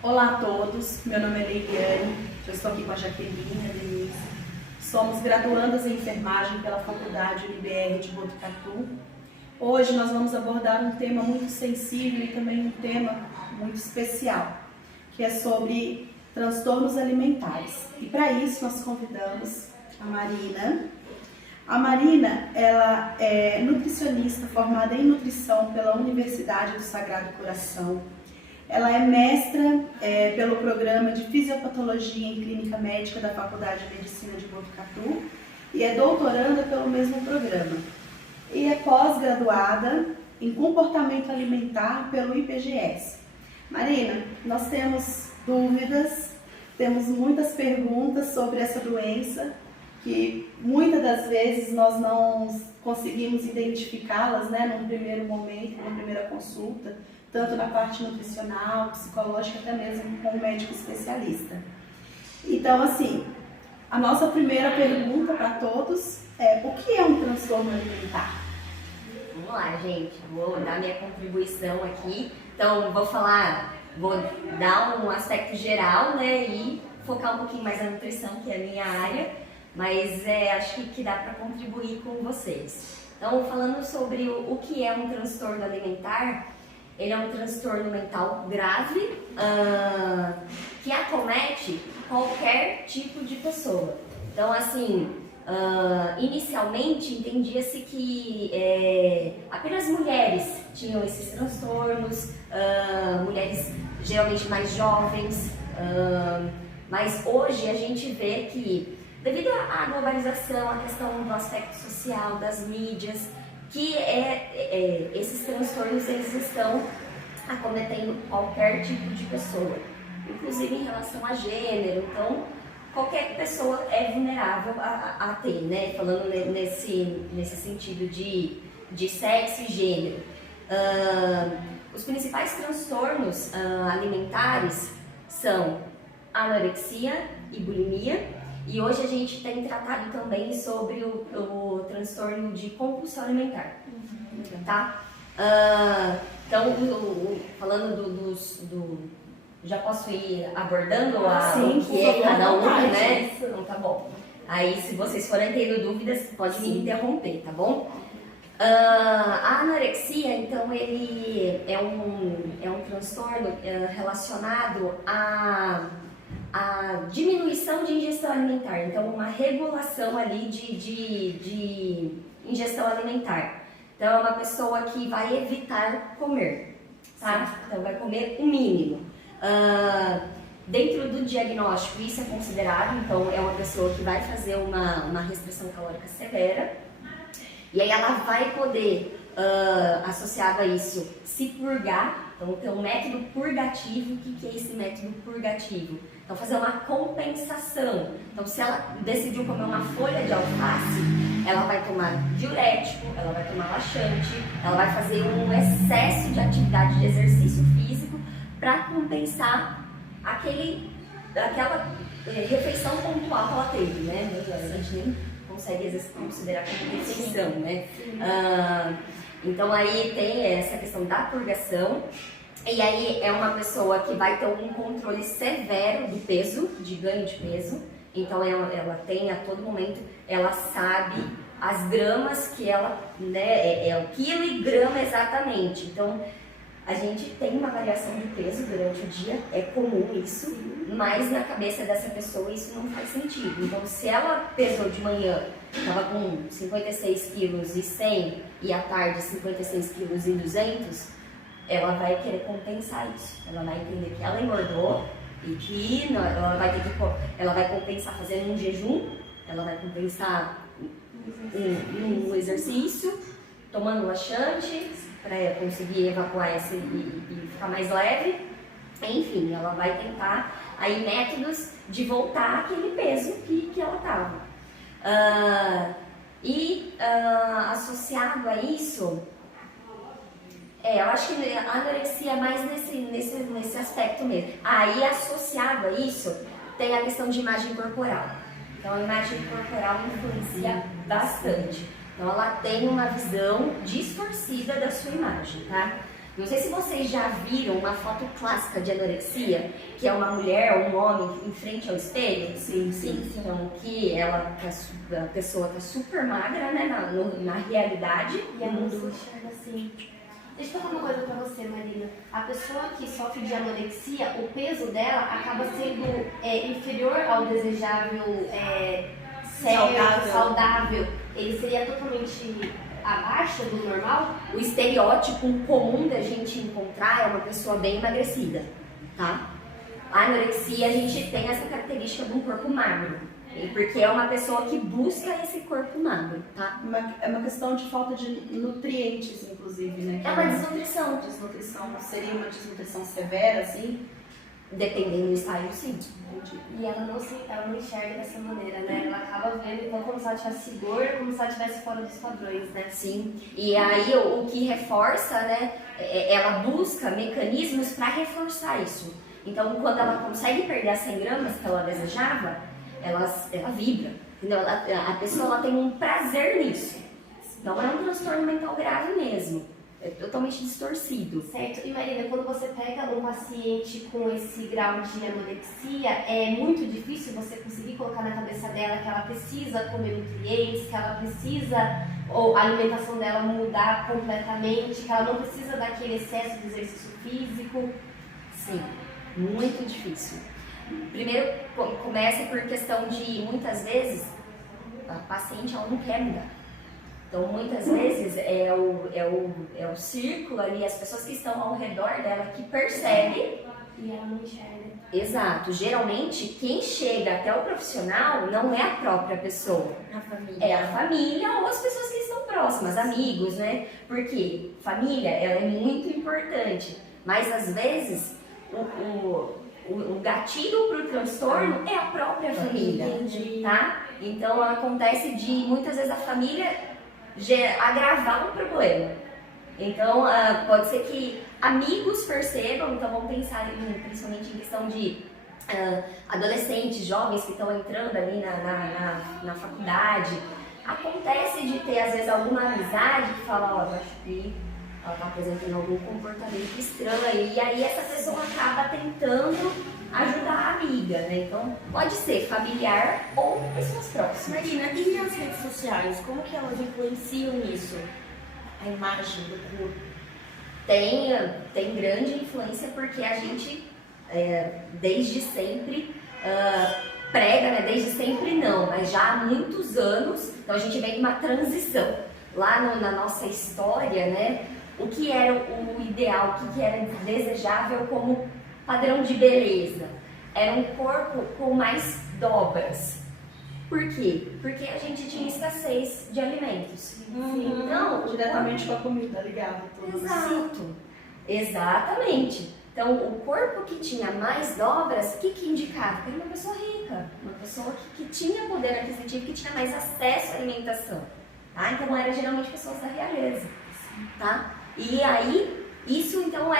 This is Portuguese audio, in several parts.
Olá a todos, meu nome é Leiliane, eu estou aqui com a Jaqueline, a Denise. Somos graduandas em enfermagem pela Faculdade UniBR de Botucatu. Hoje nós vamos abordar um tema muito sensível e também um tema muito especial, que é sobre transtornos alimentares. E para isso nós convidamos a Marina. A Marina, ela é nutricionista formada em nutrição pela Universidade do Sagrado Coração. Ela é mestra pelo programa de Fisiopatologia em Clínica Médica da Faculdade de Medicina de Botucatu e é doutoranda pelo mesmo programa. E é pós-graduada em Comportamento Alimentar pelo IPGS. Marina, nós temos dúvidas, temos muitas perguntas sobre essa doença, que muitas das vezes nós não conseguimos identificá-las, né, num primeiro momento, numa primeira consulta, tanto na parte nutricional, psicológica, até mesmo com um médico especialista. Então, assim, a nossa primeira pergunta para todos é: o que é um transtorno alimentar? Vamos lá, gente. Vou dar minha contribuição aqui. Então, vou dar um aspecto geral, né, e focar um pouquinho mais na nutrição, que é a minha área, mas acho que dá para contribuir com vocês. Então, falando sobre o que é um transtorno alimentar, ele é um transtorno mental grave que acomete qualquer tipo de pessoa. Então, assim, inicialmente entendia-se que apenas mulheres tinham esses transtornos, mulheres geralmente mais jovens, mas hoje a gente vê que, devido à globalização, à questão do aspecto social, das mídias, que esses transtornos eles estão acometendo qualquer tipo de pessoa, inclusive em relação a gênero. Então, qualquer pessoa é vulnerável a ter, né? Falando nesse sentido de sexo e gênero. Os principais transtornos alimentares são anorexia e bulimia. E hoje a gente tem tratado também sobre o transtorno de compulsão alimentar, tá? Então, falando já posso ir abordando o que é cada um, né? Então tá bom. Aí, se vocês forem tendo dúvidas, pode me interromper, tá bom? A anorexia, então, ele é um transtorno relacionado a diminuição de ingestão alimentar, então uma regulação ali de ingestão alimentar. Então é uma pessoa que vai evitar comer, tá? Então vai comer o mínimo. Dentro do diagnóstico isso é considerado, então é uma pessoa que vai fazer uma restrição calórica severa, e aí ela vai poder, associado a isso, se purgar. Então tem um método purgativo. O que é esse método purgativo? Então fazer uma compensação. Então se ela decidiu comer uma folha de alface, ela vai tomar diurético, ela vai tomar laxante, ela vai fazer um excesso de atividade de exercício físico para compensar aquela refeição pontual que ela teve, né? A gente nem consegue considerar como refeição, né? Então aí tem essa questão da purgação. E aí é uma pessoa que vai ter um controle severo do peso, de ganho de peso. Então ela tem a todo momento, ela sabe as gramas que ela, né, o quilo e grama exatamente. Então a gente tem uma variação de peso durante o dia, é comum isso, mas na cabeça dessa pessoa isso não faz sentido. Então se ela pesou de manhã, estava com 56 quilos e 100 e à tarde 56 quilos e 200, ela vai querer compensar isso. Ela vai entender que ela engordou e que ela vai compensar fazendo um jejum, ela vai compensar um exercício, tomando laxante para conseguir evacuar e ficar mais leve. Enfim, ela vai tentar aí métodos de voltar àquele peso que ela estava. Associado a isso, eu acho que a anorexia é mais nesse aspecto mesmo. Aí, associado a isso, tem a questão de imagem corporal. Então, a imagem corporal influencia bastante. Então, ela tem uma visão distorcida da sua imagem, tá? Não sei se vocês já viram uma foto clássica de anorexia, que é uma mulher ou um homem em frente ao espelho. Sim, sim. Então, que a pessoa tá super magra, né, na realidade. E a moça enxerga assim. Deixa eu falar uma coisa pra você, Marina. A pessoa que sofre de anorexia, o peso dela acaba sendo inferior ao desejável certo, saudável. Ele seria totalmente abaixo do normal? O estereótipo comum da gente encontrar é uma pessoa bem emagrecida, tá? A anorexia, a gente tem essa característica de um corpo magro, porque é uma pessoa que busca esse corpo magro, tá? É uma questão de falta de nutrientes, inclusive, né? É uma desnutrição. Desnutrição seria uma desnutrição severa, assim? Dependendo do estágio, sim. E ela não enxerga dessa maneira, né? Ela acaba vendo então como se ela estivesse gorda, como se ela estivesse fora dos padrões, né? Sim. E aí o que reforça, né? Ela busca mecanismos para reforçar isso. Então, quando ela consegue perder as 100 gramas que ela desejava, ela vibra. Entendeu? A pessoa ela tem um prazer nisso. Então, é um transtorno mental grave mesmo. É totalmente distorcido. Certo. E Marina, quando você pega um paciente com esse grau de anorexia, é muito difícil você conseguir colocar na cabeça dela que ela precisa comer nutrientes, que ela precisa, ou a alimentação dela mudar completamente, que ela não precisa daquele excesso de exercício físico. Sim, muito difícil. Primeiro, começa por questão de, muitas vezes, a paciente ela não quer mudar. Então, muitas vezes, é o círculo ali, as pessoas que estão ao redor dela que percebem. E ela não enxerga. Exato. Geralmente, quem chega até o profissional não é a própria pessoa. A família. É a família ou as pessoas que estão próximas, amigos, né? Porque família, ela é muito importante. Mas, às vezes, o gatilho para o transtorno é a própria família. Entendi. Tá? Então, acontece de, muitas vezes, a família agravar um problema. Então, pode ser que amigos percebam, então vamos pensar principalmente em questão de adolescentes, jovens que estão entrando ali na faculdade. Acontece de ter, às vezes, alguma amizade que fala, eu acho que ela está apresentando algum comportamento estranho, e aí essa pessoa acaba tentando ajudar a amiga, né? Então, pode ser familiar ou pessoas próximas. Marina, e as redes sociais, como que elas influenciam nisso? A imagem do corpo? Tem grande influência porque a gente, desde sempre, prega, né? Desde sempre não, mas já há muitos anos, então a gente vem de uma transição. Lá na nossa história, né? O que era o ideal, o que era desejável como padrão de beleza? Era um corpo com mais dobras. Por quê? Porque a gente tinha escassez de alimentos. Então, Diretamente com a comida, ligado. Tudo. exato. Exatamente. Então, o corpo que tinha mais dobras, o que indicava? Que era uma pessoa rica, uma pessoa que tinha poder aquisitivo, que tinha mais acesso à alimentação. Tá? Então, era geralmente pessoas da realeza. Tá? E aí, isso então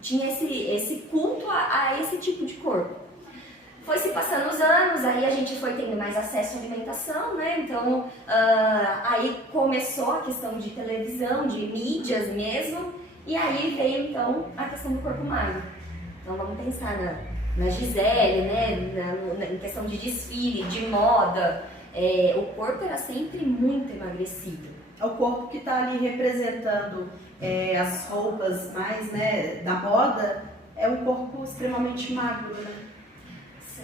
tinha esse culto a esse tipo de corpo. Foi se passando os anos, aí a gente foi tendo mais acesso à alimentação, né? Então, aí começou a questão de televisão, de mídias mesmo, e aí veio então a questão do corpo magro. Então, vamos pensar na Gisele, né? Em questão de desfile, de moda. O corpo era sempre muito emagrecido. É o corpo que está ali representando as roupas mais, né, da moda, é um corpo extremamente magro, né?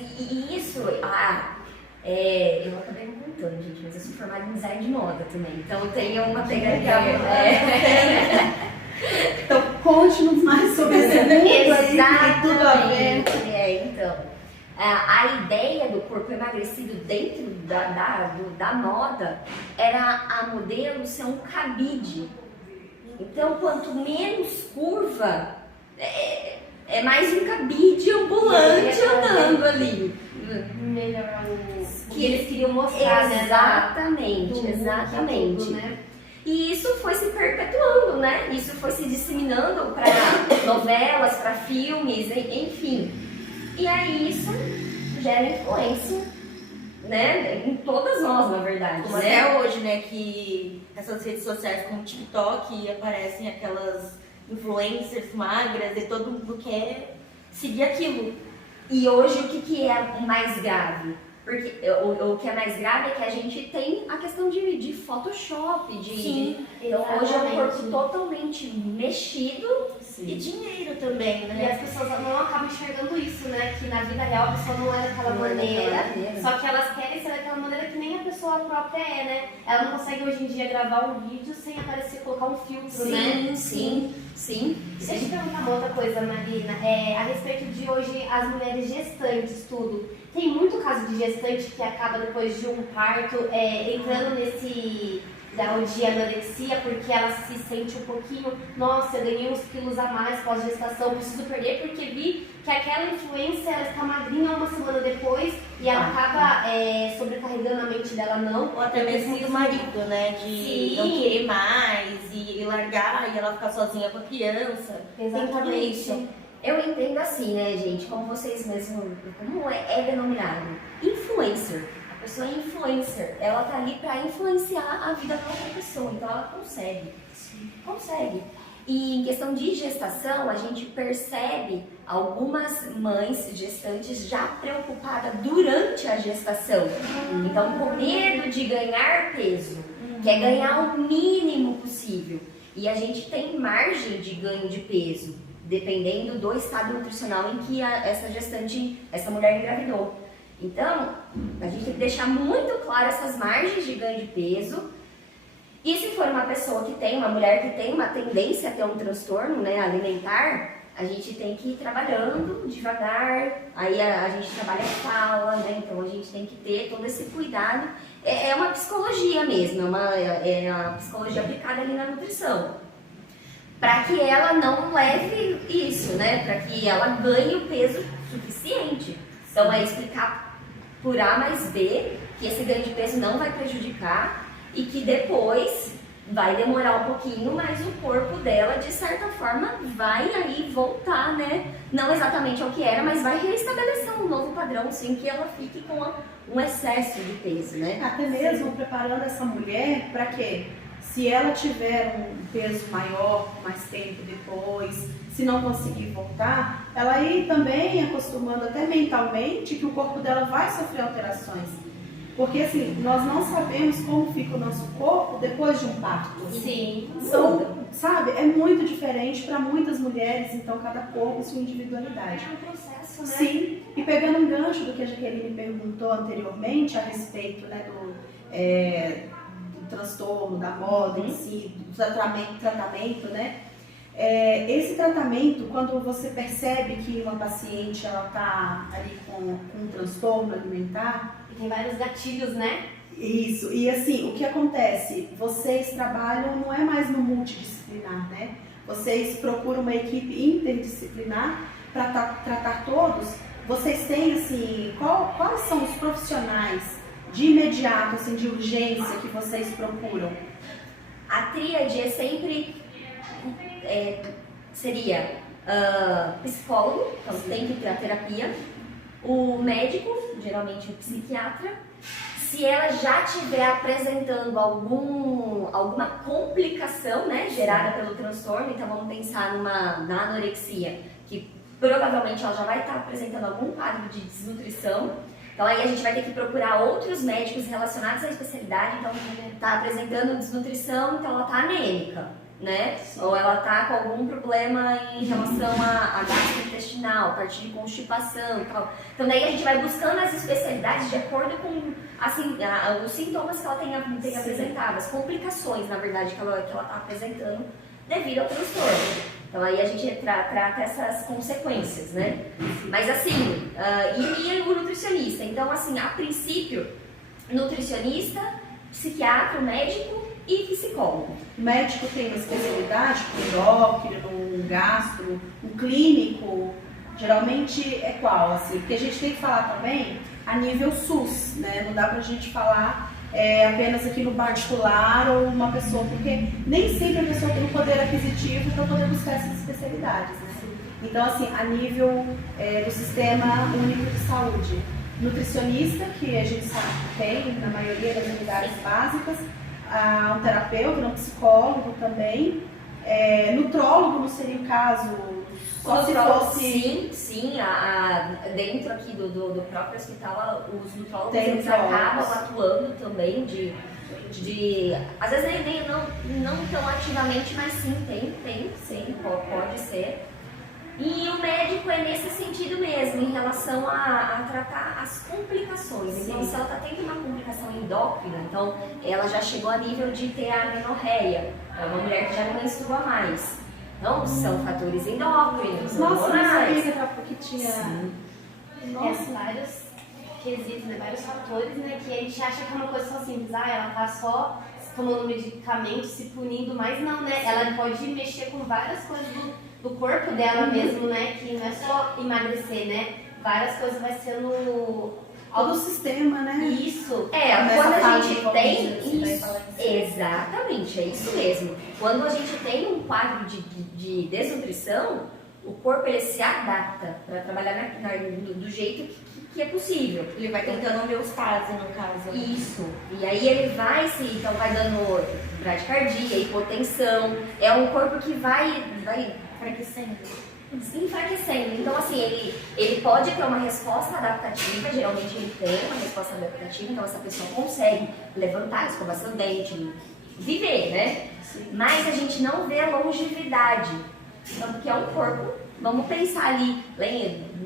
E isso, eu acabei não contando, gente, mas eu sou formada em design de moda também, então tem uma pegadinha. Então, conte-nos mais sobre esse mundo aí, que tem tudo a ver. Então, a ideia do corpo emagrecido dentro da moda era a modelo ser um cabide. Então, quanto menos curva, é mais um cabide ambulante andando ali. Melhorar o que eles queriam mostrar, Exatamente, né? exatamente. Tudo, né? E isso foi se perpetuando, né? Isso foi se disseminando para novelas, para filmes, enfim. E aí isso gera influência, né? Em todas nós, na verdade. Como né? até hoje, né? Que essas redes sociais como o TikTok aparecem aquelas influencers magras e todo mundo quer seguir aquilo. E hoje o que é o mais grave? Porque o que é mais grave é que a gente tem a questão de Photoshop, Sim, então hoje é um corpo exatamente. totalmente mexido. E dinheiro também, E né? as pessoas não acabam enxergando isso, né? Que na vida real a pessoa não é daquela Não é maneira, daquela maneira. só que elas querem ser daquela maneira que nem a pessoa própria é, né? Ela não consegue hoje em dia gravar um vídeo sem aparecer, colocar um filtro, né? Sim. Deixa eu te perguntar uma outra coisa, Marina. A respeito de hoje as mulheres gestantes, tudo. Tem muito caso de gestante que acaba depois de um parto entrando nesse grau de anorexia porque ela se sente um pouquinho, nossa, eu ganhei uns quilos a mais pós-gestação, preciso perder porque vi que aquela influência ela está magrinha uma semana depois e ela acaba sobrecarregando a mente dela, não. Ou até mesmo do marido, né? De Sim. não querer mais e largar e ela ficar sozinha com a criança. Tem tudo Exatamente. isso. Eu entendo assim, né, gente? Como vocês mesmos, como é denominado? Influencer. A pessoa é influencer. Ela tá ali pra influenciar a vida da outra pessoa. Então ela consegue. Consegue. E em questão de gestação, a gente percebe algumas mães gestantes já preocupadas durante a gestação. Então, com medo de ganhar peso, quer ganhar o mínimo possível. E a gente tem margem de ganho de peso, dependendo do estado nutricional em que essa mulher engravidou. Então, a gente tem que deixar muito claro essas margens de ganho de peso. E se for uma mulher que tem uma tendência a ter um transtorno, né, alimentar, a gente tem que ir trabalhando devagar, aí a gente trabalha a fala, né, então a gente tem que ter todo esse cuidado. É uma psicologia mesmo, é uma psicologia aplicada ali na nutrição. Para que ela não leve isso, né, para que ela ganhe o peso suficiente. Então é explicar por A mais B que esse ganho de peso não vai prejudicar e que depois vai demorar um pouquinho, mas o corpo dela, de certa forma, vai aí voltar, né? Não exatamente ao que era, mas vai reestabelecer um novo padrão, sem que ela fique com um excesso de peso, né? Até mesmo preparando essa mulher para quê? Se ela tiver um peso maior, mais tempo depois, se não conseguir voltar, ela ir também acostumando até mentalmente que o corpo dela vai sofrer alterações. Porque assim, nós não sabemos como fica o nosso corpo depois de um parto. Sim. Sabe, é muito diferente para muitas mulheres, então cada corpo tem sua individualidade. É um processo, né? Sim, e pegando um gancho do que a Jaqueline perguntou anteriormente a respeito, né, do transtorno, da moda em si, do tratamento, né? Esse tratamento, quando você percebe que uma paciente ela está ali com um transtorno alimentar, E tem vários gatilhos, né? isso, e assim, o que acontece? Vocês trabalham, não é mais no multidisciplinar, né? Vocês procuram uma equipe interdisciplinar para tratar todos. Vocês têm, assim, quais são os profissionais de imediato, assim, de urgência que vocês procuram? A tríade é sempre, seria psicólogo, então tem que ter a terapia, o médico, geralmente o psiquiatra. Se ela já estiver apresentando alguma complicação, né, gerada pelo transtorno, então vamos pensar na anorexia, que provavelmente ela já vai estar apresentando algum quadro de desnutrição. Então aí a gente vai ter que procurar outros médicos relacionados à especialidade. Então está apresentando desnutrição, então ela está anêmica, né? Ou ela está com algum problema em relação a gastrointestinal, parte de constipação e tal. Então daí a gente vai buscando as especialidades de acordo com assim, os sintomas que ela tem apresentado, as complicações, na verdade, que ela está apresentando devido ao transtorno. Então aí a gente trata essas consequências, né? Mas assim, e o nutricionista? Então assim, a princípio, nutricionista, psiquiatra, médico e psicólogo. O médico tem uma especialidade, um endócrino, um gastro, um clínico, geralmente é qual, assim? Porque a gente tem que falar também a nível SUS, né? Não dá pra gente falar apenas aqui no particular ou uma pessoa, porque nem sempre a pessoa tem o poder aquisitivo para poder buscar essas especialidades, né? Então, assim, a nível do Sistema Único de Saúde, nutricionista, que a gente sabe que tem na maioria das unidades básicas, um terapeuta, um psicólogo também, Nutrólogo não seria o caso? Só se fosse... Sim, dentro aqui do próprio hospital, os nutrólogos Tem eles nutrólogos. acabam atuando também às vezes nem não tão ativamente, mas sim, pode ser. E o médico é nesse sentido mesmo, em relação a tratar as complicações. Então, se ela está tendo uma complicação endócrina, então ela já chegou a nível de ter a amenorreia, é uma mulher que já não menstrua mais. Então, são fatores endócrinos, Nossa, não hormonais. sabia que tinha... Tem vários quesitos, né? Vários fatores, né? Que a gente acha que é uma coisa só simples. Ela tá só tomando medicamento, se punindo, mas não, né? Ela pode mexer com várias coisas do corpo dela mesmo, né? Que não é só emagrecer, né? Várias coisas vai sendo... Todo o sistema, né? Isso. Quando a gente tem isso. Exatamente, é isso mesmo. Quando a gente tem um quadro de desnutrição, o corpo ele se adapta para trabalhar do jeito que é possível. Ele vai tentando homeostase, no caso. Isso. E aí ele vai vai dando bradicardia, hipotensão. É um corpo que vai Enfraquecendo. se enfraquecendo. Então, assim, ele pode ter uma resposta adaptativa, geralmente ele tem uma resposta adaptativa, então essa pessoa consegue levantar, escovar seu dente, viver, né? Sim. Mas a gente não vê longevidade. Então, porque é um corpo, vamos pensar ali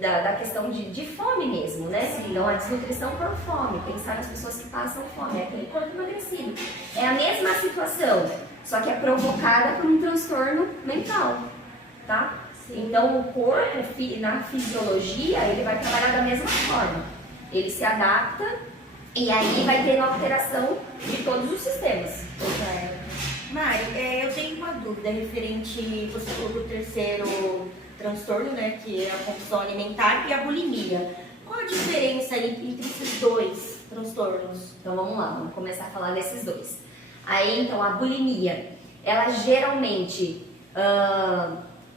da questão de fome mesmo, né? Sim. Então, a desnutrição por fome, pensar nas pessoas que passam fome, é aquele corpo emagrecido. É a mesma situação, só que é provocada por um transtorno mental, tá? Então, o corpo, na fisiologia, ele vai trabalhar da mesma forma. Ele se adapta e aí vai tendo alteração de todos os sistemas. Mari, eu tenho uma dúvida referente, você falou do terceiro transtorno, né, que é a compulsão alimentar e a bulimia. Qual a diferença entre esses dois transtornos? Então, vamos lá, vamos começar a falar desses dois. Aí, então, a bulimia, ela geralmente...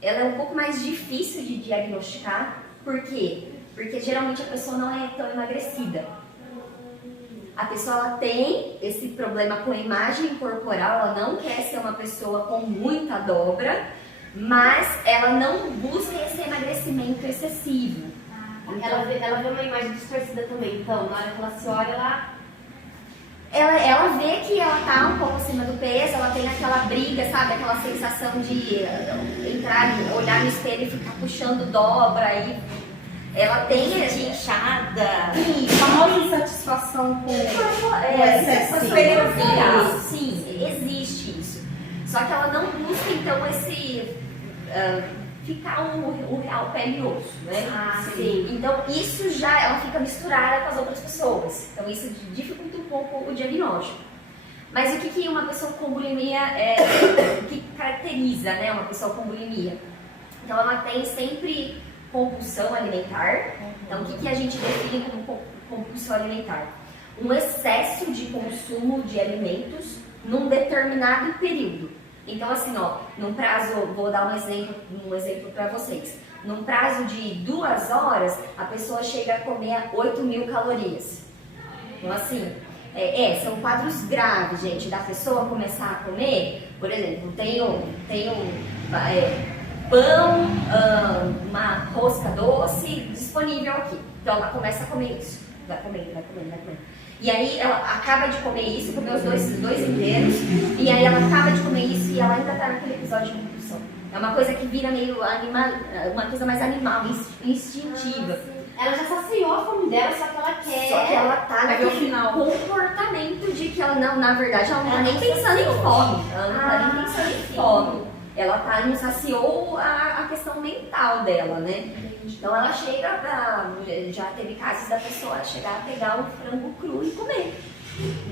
ela é um pouco mais difícil de diagnosticar. Por quê? Porque geralmente a pessoa não é tão emagrecida. A pessoa ela tem esse problema com a imagem corporal, ela não quer ser uma pessoa com muita dobra, mas ela não busca esse emagrecimento excessivo. Ela vê uma imagem distorcida também, então na hora que ela se olha, ela vê que ela tá um pouco acima do peso, ela tem aquela briga, sabe? Aquela sensação de entrar, olhar no espelho e ficar puxando dobra e ela tem De inchada. A famosa insatisfação com o excesso. Sim, existe isso. Só que ela não busca então esse ficar o real pele e osso, né? sim. Então isso ela fica misturada com as outras pessoas. Então isso dificulta um pouco o diagnóstico. Mas o que uma pessoa com bulimia o que caracteriza, né, uma pessoa com bulimia? Então ela tem sempre compulsão alimentar. Então o que a gente define como compulsão alimentar? Um excesso de consumo de alimentos num determinado período. Então assim, num prazo, vou dar um exemplo para vocês. Num prazo de 2 horas, a pessoa chega a comer 8.000 calorias. Então assim, são quadros graves, gente, da pessoa começar a comer. Por exemplo, tenho pão, uma rosca doce disponível aqui. Então ela começa a comer isso. Vai comendo. E aí ela acaba de comer isso, comer os dois inteiros, e aí ela acaba de comer isso e ela ainda tá naquele episódio de compulsão. É uma coisa que vira meio animal, uma coisa mais animal, instintiva. Ela já saciou a fome dela, só que ela quer. Só que ela tá Vai ver o naquele final. comportamento de que ela não, na verdade, ela não tá nem pensando em fome. Ela não tá nem pensando em fome. Ela não saciou a questão mental dela, né? Então ela já teve casos da pessoa chegar a pegar um frango cru e comer.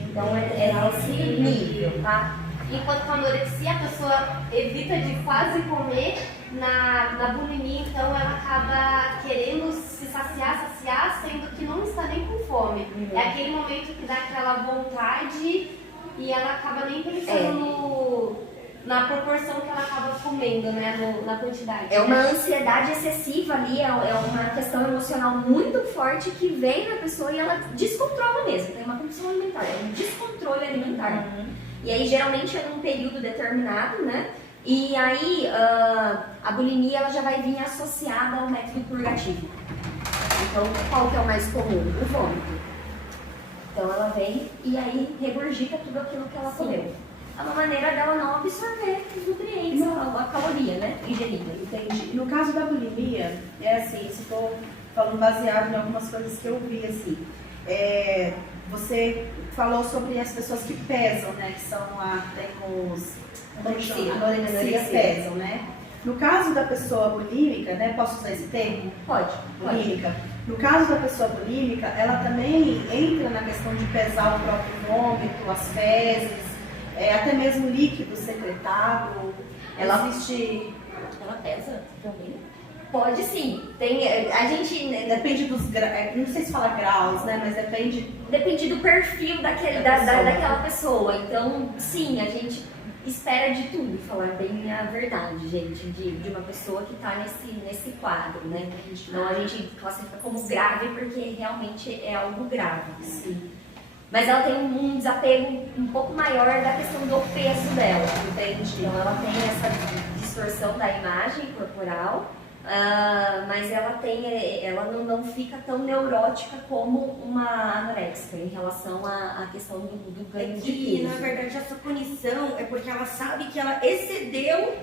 Então é nesse nível, tá? Enquanto com a anorexia a pessoa evita de quase comer, na bulimia então ela acaba querendo se saciar, sendo que não está nem com fome. É aquele momento que dá aquela vontade e ela acaba nem pensando na proporção que ela acaba comendo, né, na quantidade. É uma ansiedade excessiva ali, é uma questão emocional muito forte que vem na pessoa e ela descontrola mesmo. Tem uma compulsão alimentar, é um descontrole alimentar. E aí geralmente é num período determinado, né? E aí, a bulimia ela já vai vir associada ao método purgativo. Então, qual que é o mais comum? O vômito. Então, ela vem e aí regurgita tudo aquilo que ela comeu. É uma maneira dela não absorver os nutrientes, a caloria, né, ingerida. Entendi. No caso da bulimia, é assim, estou falando baseado em algumas coisas que eu vi, assim. Você falou sobre as pessoas que pesam, né, que são temos anorexia pesam, né? No caso da pessoa bulímica, né, posso usar esse termo? Pode. Bulímica. No caso da pessoa bulímica, ela também entra na questão de pesar o próprio vômito, as fezes, até mesmo líquido secretado. Ela pesa também? Pode sim. A gente depende dos graus, não sei se fala graus, né? Mas depende do perfil daquela pessoa. Então, sim, a gente espera de tudo, falar bem a verdade, gente, de uma pessoa que está nesse quadro, né? Então a gente classifica como grave porque realmente é algo grave. Sim. Mas ela tem um desapego um pouco maior da questão do peso dela, entende? Então ela tem essa distorção da imagem corporal, mas ela não fica tão neurótica como uma anoréxica em relação à questão do ganho de peso. Na verdade, essa punição é porque ela sabe que ela excedeu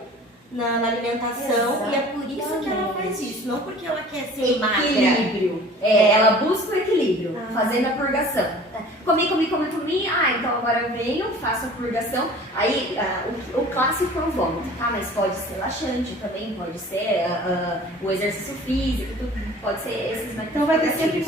na alimentação. Exatamente. E é por isso que ela faz isso, não porque ela quer ser magra. Equilíbrio. Ela busca o equilíbrio, fazendo a purgação. Comi, então agora eu venho, faço a purgação. Aí o clássico é o vômito, tá? Mas pode ser laxante também, pode ser o exercício físico, tudo, pode ser esses métodos. Então vai ter sempre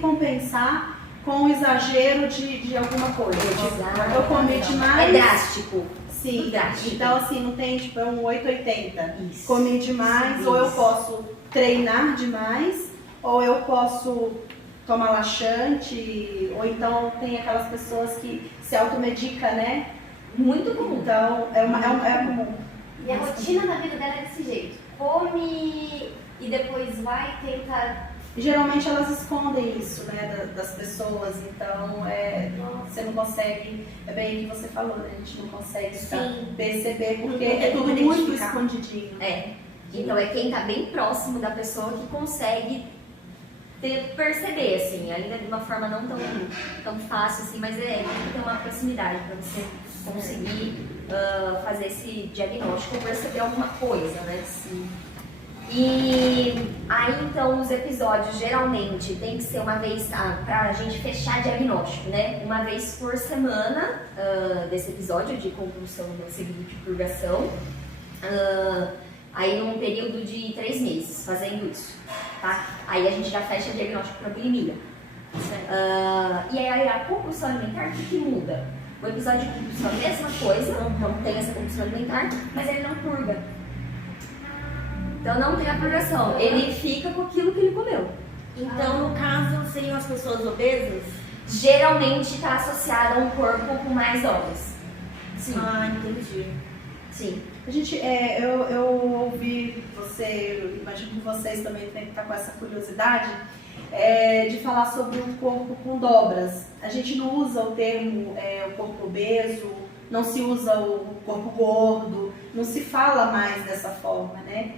compensar com o exagero de alguma coisa. Exato. Eu comi demais. É drástico. Sim, então assim, não tem tipo, é um 880. Isso. Comi demais, ou eu posso treinar demais, ou eu posso tomar laxante, ou então tem aquelas pessoas que se automedicam, né? Muito comum. Então, é comum. E a rotina da vida dela é desse jeito. Come e depois vai tentar... Geralmente elas escondem isso, né, das pessoas, então você não consegue, é bem o que você falou, né, a gente não consegue perceber, porque é tudo muito escondidinho. Então é quem tá bem próximo da pessoa que consegue perceber, assim, ainda de uma forma não tão fácil, assim, mas tem que ter uma proximidade para você conseguir fazer esse diagnóstico ou perceber alguma coisa, né, E aí, então, os episódios geralmente tem que ser uma vez, pra gente fechar diagnóstico, né? Uma vez por semana desse episódio de compulsão seguido de purgação. Aí, num período de 3 meses, fazendo isso, tá? Aí a gente já fecha diagnóstico para bulimia. E aí, a compulsão alimentar, o que muda? O episódio de compulsão é a mesma coisa, não tem essa compulsão alimentar, mas ele não purga. Então não tem a purgação, ele fica com aquilo que ele comeu. Então, no caso, seriam as pessoas obesas? Geralmente está associado a um corpo com mais olhos. Sim. Entendi. Sim. A gente, eu ouvi você, eu imagino que vocês também devem estar com essa curiosidade, de falar sobre um corpo com dobras. A gente não usa o termo o corpo obeso, não se usa o corpo gordo, não se fala mais dessa forma, né?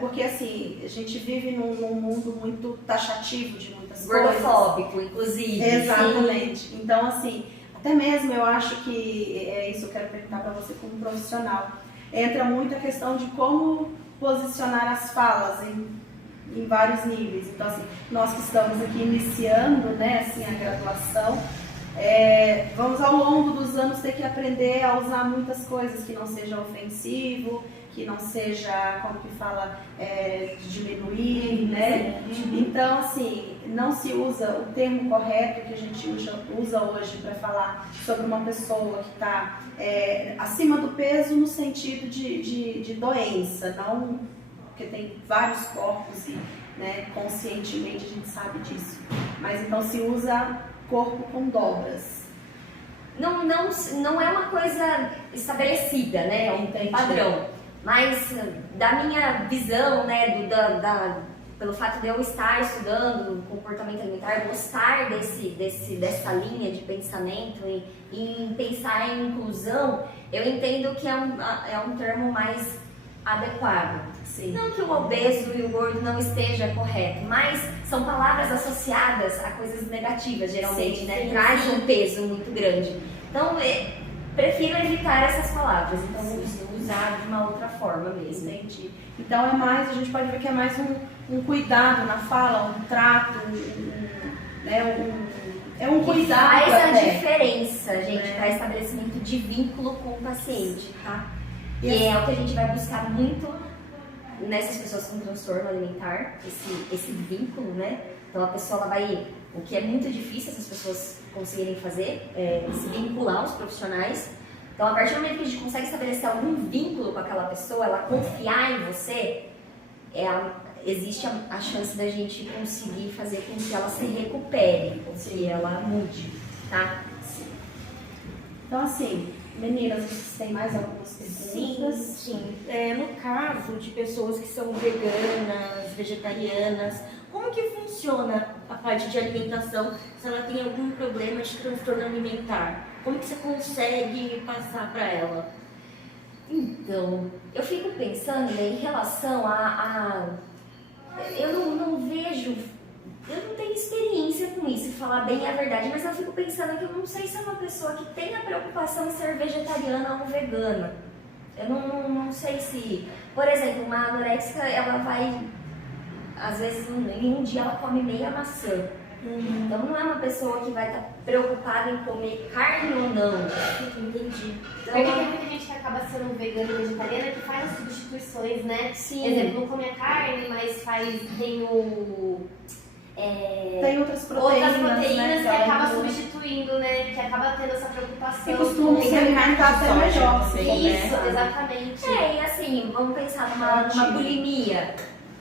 Porque assim, a gente vive num mundo muito taxativo de muitas coisas. Gordofóbico, inclusive. Exatamente. Sim. Então, assim, até mesmo eu acho que, isso eu quero perguntar para você como profissional, entra muito a questão de como posicionar as falas em vários níveis. Então, assim, nós que estamos aqui iniciando, né, assim, a graduação, vamos ao longo dos anos ter que aprender a usar muitas coisas que não seja ofensivo, que não seja, como que fala, diminuir, né? Então, assim, não se usa o termo correto que a gente usa hoje para falar sobre uma pessoa que está acima do peso no sentido de doença, não porque tem vários corpos e, né, conscientemente a gente sabe disso. Mas então se usa corpo com dobras. Não é uma coisa estabelecida, né? É um padrão. Mas da minha visão, né, pelo fato de eu estar estudando comportamento alimentar, gostar dessa linha de pensamento e em pensar em inclusão, eu entendo que é um termo mais adequado. Sim. Não que o obeso e o gordo não esteja correto, mas são palavras associadas a coisas negativas, geralmente, Sim, né? sim, Traz sim. um peso muito grande. Então, prefiro evitar essas palavras, então usar de uma outra forma mesmo. Entendi. Então a gente pode ver que é mais um cuidado na fala, um trato, é um cuidado Faz a até. diferença, gente, É. para estabelecimento de vínculo com o paciente, tá? E E é o que a gente vai buscar muito nessas pessoas com transtorno alimentar, esse vínculo, né? Então a pessoa ela vai, o que é muito difícil essas pessoas conseguirem fazer, é se vincular aos profissionais. Então a partir do momento que a gente consegue estabelecer algum vínculo com aquela pessoa, ela confiar em você, existe a chance da gente conseguir fazer com que ela se recupere, com que ela mude, tá? Então assim, meninas, vocês têm mais algumas perguntas? Sim. No caso de pessoas que são veganas, vegetarianas, como que funciona a parte de alimentação se ela tem algum problema de transtorno alimentar? Como que você consegue passar para ela? Então, eu fico pensando, né, em relação eu não vejo, eu não tenho experiência com isso, falar bem a verdade, mas eu fico pensando que eu não sei se é uma pessoa que tem a preocupação em ser vegetariana ou vegana. Eu não sei se, por exemplo, uma anoréxica, ela vai, às vezes, em um dia ela come meia maçã. Então não é uma pessoa que vai estar preocupada em comer carne ou não. Entendi. Então, Porque tem muita gente que acaba sendo vegana e vegetariana que faz as substituições, né? sim. Por exemplo, não come a carne, mas tem Tem outras proteínas, né, que acaba ela substituindo, né? Que acaba tendo essa preocupação. que costumam se alimentar até soja, melhor. você Isso, começa. exatamente. E assim, vamos pensar numa bulimia.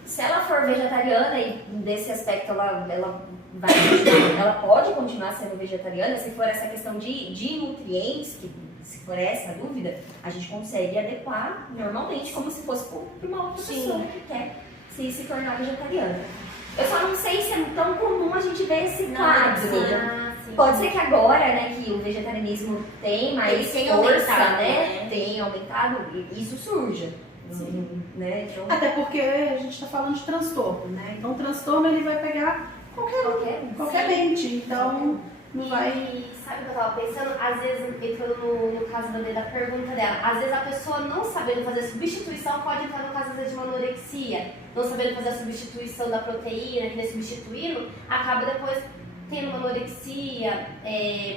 Se ela for vegetariana e desse aspecto ela pode continuar sendo vegetariana, se for essa questão de nutrientes, se for essa a dúvida, a gente consegue adequar normalmente como se fosse para uma outra pessoa que quer se tornar vegetariana. Eu só não sei se é tão comum a gente ver esse quadro. Ah, sim. Pode ser que agora, né, que o vegetarianismo tem mais Ele tem força, aumentado, né? né? Tem aumentado, e isso surja. Né? Então, Até porque a gente está falando de transtorno, né? Então o transtorno ele vai pegar qualquer mente, então não vai... E sabe o que eu tava pensando? Às vezes, entrando no caso da pergunta dela, às vezes a pessoa não sabendo fazer a substituição pode entrar no caso às vezes, de uma anorexia, não sabendo fazer a substituição da proteína, que substituindo, acaba depois tendo uma anorexia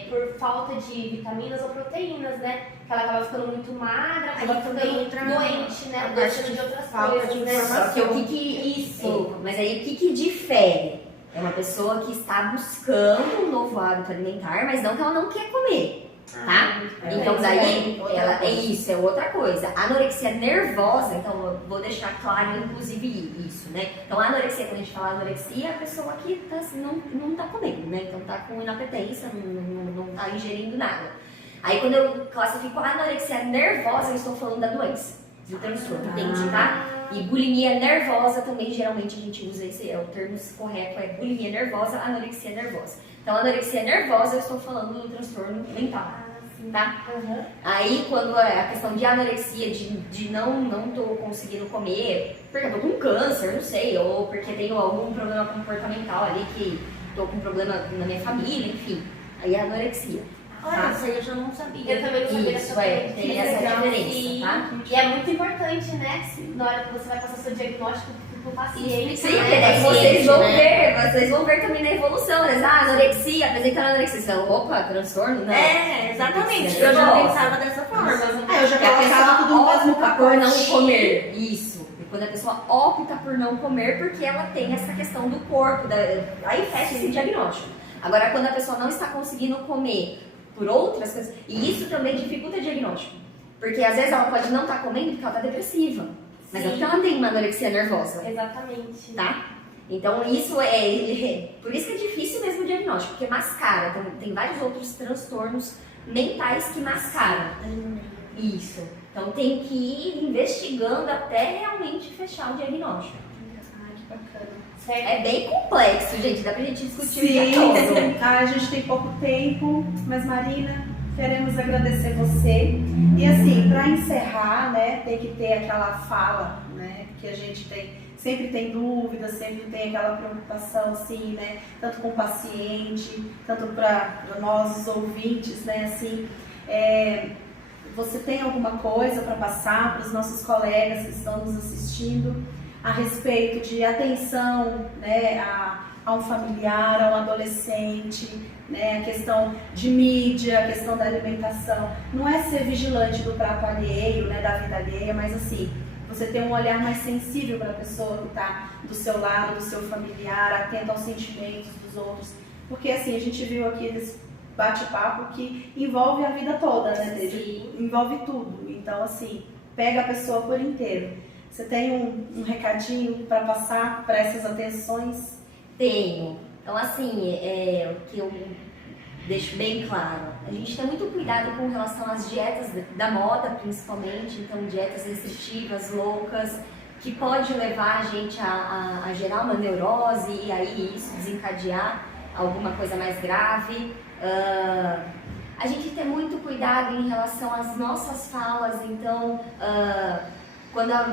por falta de vitaminas ou proteínas, né? Que ela acaba ficando muito magra, acaba ficando doente, né? Adoecendo de outras falta coisas, de né? só que isso, mas aí o que difere? É uma pessoa que está buscando um novo hábito alimentar, mas não que ela não quer comer, tá? Então daí, é outra coisa. A anorexia nervosa, então eu vou deixar claro inclusive isso, né? Então a anorexia, quando a gente fala anorexia, é a pessoa que não tá comendo, né? Então tá com inapetência, não tá ingerindo nada. Aí quando eu classifico a anorexia nervosa, eu estou falando da doença, do transtorno, entende, tá? E bulimia nervosa também, geralmente a gente usa esse, o termo correto é bulimia nervosa, anorexia nervosa. Então, anorexia nervosa, eu estou falando do transtorno mental, tá? Aí, quando é a questão de anorexia, de não tô conseguindo comer, porque eu tô com câncer, não sei, ou porque tenho algum problema comportamental ali, que tô com problema na minha família, enfim, aí é anorexia. Olha, isso aí eu já não sabia. Eu também não sabia Isso, dessa tem essa diferença, tá? E é muito importante, né? Na hora que você vai passar seu diagnóstico pro paciente. Sim, né? porque daí vocês vão ver também na evolução, né? Anorexia, apresentando anorexia, você fala, opa, transtorno? Não. Exatamente. Eu Eu já já pensava dessa forma. eu já Que a colocava tudo no pessoa mesmo opta por não pacote. comer. Isso. E quando a pessoa opta por não comer, porque ela tem essa questão do corpo, aí fecha esse diagnóstico. Agora, quando a pessoa não está conseguindo comer por outras coisas, e isso também dificulta o diagnóstico. Porque às vezes ela pode não estar comendo porque ela está depressiva. Mas é porque ela tem uma anorexia nervosa. Exatamente. Tá? Então isso por isso que é difícil mesmo o diagnóstico, porque mascara. Tem vários outros transtornos mentais que mascaram. Isso. Então tem que ir investigando até realmente fechar o diagnóstico. Bacana. Certo? É bem complexo, gente, dá pra gente discutir o dia Sim, todo. a gente tem pouco tempo, mas Marina, queremos agradecer você. E assim, para encerrar, né, tem que ter aquela fala, né, que a gente sempre tem dúvidas, sempre tem aquela preocupação, assim, né, tanto com o paciente, tanto para nós, os ouvintes, né, assim, você tem alguma coisa para passar para os nossos colegas que estão nos assistindo a respeito de atenção, né, a um familiar, a um adolescente, né, a questão de mídia, a questão da alimentação? Não é ser vigilante do prato alheio, né, da vida alheia, mas assim, você ter um olhar mais sensível para a pessoa que está do seu lado, do seu familiar, atento aos sentimentos dos outros. Porque assim, a gente viu aqui nesse bate-papo que envolve a vida toda, né, Deide? Envolve tudo. Então, assim, pega a pessoa por inteiro. Você tem um recadinho para passar para essas atenções? Tenho. Então, assim, o que eu deixo bem claro, a gente tem muito cuidado com relação às dietas da moda, principalmente, então dietas restritivas, loucas, que pode levar a gente a gerar uma neurose e aí isso desencadear alguma coisa mais grave. A gente tem muito cuidado em relação às nossas falas, então,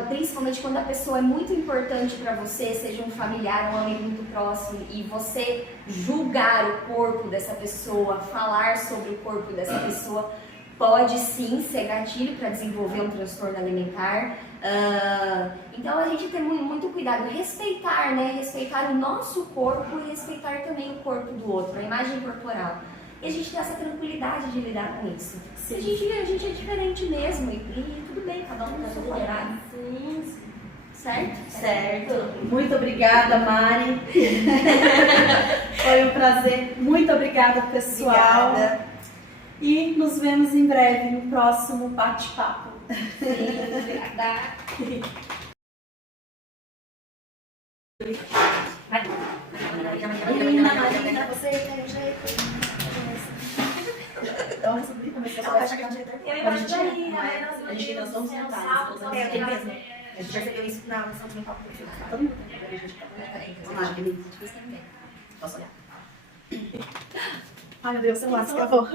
principalmente quando a pessoa é muito importante para você, seja um familiar, um amigo muito próximo, e você julgar o corpo dessa pessoa, falar sobre o corpo dessa pessoa, pode sim ser gatilho para desenvolver um transtorno alimentar. Então a gente tem muito cuidado, respeitar, né? Respeitar o nosso corpo e respeitar também o corpo do outro, a imagem corporal. E a gente tem essa tranquilidade de lidar com isso. A gente é diferente mesmo e tudo bem, cada um tem seu quadrado. Sim. Certo? Certo. Muito obrigada, Mari. Foi um prazer. Muito obrigada, pessoal. Obrigada. E nos vemos em breve no próximo bate-papo. Obrigada. Marina, você tem jeito. Então, vamos subir, começar a falar. Eu imaginaria, A gente tem transtornos mentais. É, eu tenho mesmo. A gente percebeu isso na saúde mental. Todo mundo tem que ver, a gente Posso olhar? Ai, meu Deus, celular, por favor.